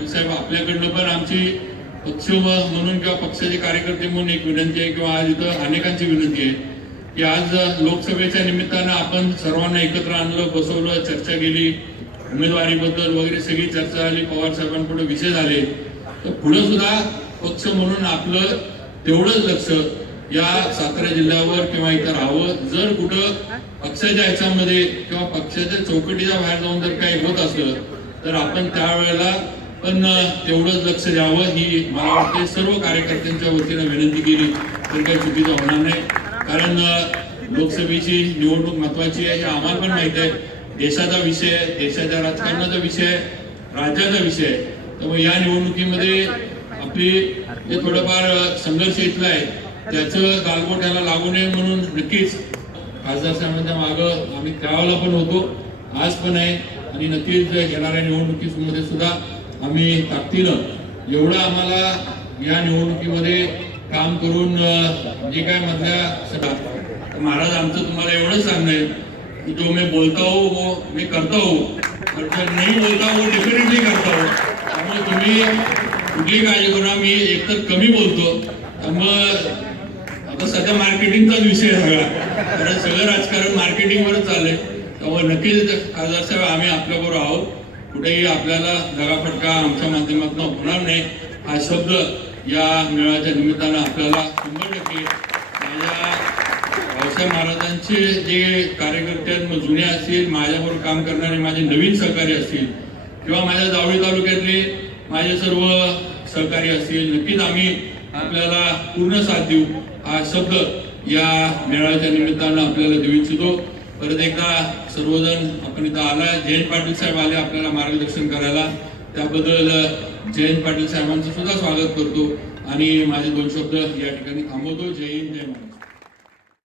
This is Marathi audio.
पाटील साहेब आपल्याकडनं पण आमची पक्ष म्हणून किंवा पक्षाचे कार्यकर्ते म्हणून एक विनंती आहे किंवा आज इथं अनेकांची विनंती आहे की आज लोकसभेच्या निमित्तानं आपण सर्वांना एकत्र आणलं बसवलं चर्चा केली उमेदवारीबद्दल वगैरे सगळी चर्चा झाली पवार साहेबांपुढे विषय झाले. तर पुढे सुद्धा पक्ष म्हणून आपलं तेवढंच लक्ष या सातारा जिल्ह्यावर किंवा इथं राहावं. जर कुठं पक्षाच्या ह्याच्यामध्ये किंवा पक्षाच्या चौकटीच्या बाहेर जाऊन जर काही होत असलं तर आपण त्यावेळेला पण तेवढंच लक्ष द्यावं. ही मला वाटते सर्व कार्यकर्त्यांच्या वतीनं विनंती केली तर काही चुकीचं होणार नाही. कारण लोकसभेची निवडणूक महत्वाची आहे हे आम्हाला पण माहीत आहे. देशाचा विषय आहे देशाच्या राजकारणाचा विषय आहे राज्याचा विषय आहे. त्यामुळे या निवडणुकीमध्ये आपली जे थोडंफार संघर्ष इथला आहे त्याचं गालबोट याला लागू नये म्हणून नक्कीच खासदार साहेबांच्या मागं आम्ही त्यावेळेला पण होतो. आज पण आहे. आणि नक्कीच येणाऱ्या निवडणुकीमध्ये सुद्धा आम्ही ताकदीनं एवढं आम्हाला या निवडणुकीमध्ये काम करून जे काय मधल्या महाराज आमचं तुम्हाला एवढंच सांगणं आहे की जो मी बोलता हो वो मी करता हो. नाही बोलता हो डेफिनेटली करता हो. त्यामुळे तुम्ही कुठली काळजी करू मी एकतर कमी बोलतो. त्यामुळं आता सध्या मार्केटिंगचाच विषय आहे सगळा. कारण सगळं राजकारण मार्केटिंगवरच चाललंय. त्यामुळे नक्कीच खासदार साहेब आम्ही आपल्याबरोबर आहोत. कुठेही आपल्याला दगाफटका आमच्या माध्यमातून होणार नाही. हा शब्द या मेळाव्याच्या निमित्तानं आपल्याला शंभर टक्के माझ्या भाऊसाहेब महाराजांचे जे कार्यकर्ते आहेत मग जुने असतील माझ्याबरोबर काम करणारे माझे नवीन सहकारी असतील किंवा माझ्या जावळी तालुक्यातले माझे सर्व सहकारी असतील नक्कीच आम्ही आपल्याला पूर्ण साथ देऊ हा शब्द या मेळाव्याच्या निमित्तानं आपल्याला देऊ इच्छितो. परत एकदा सर्वजण आपण इथं आला जयंत पाटील साहेब आले आपल्याला मार्गदर्शन करायला. त्याबद्दल जयंत पाटील साहेबांचं सुद्धा स्वागत करतो. आणि माझे दोन शब्द या ठिकाणी थांबवतो. जय हिंद जय महाराष्ट्र.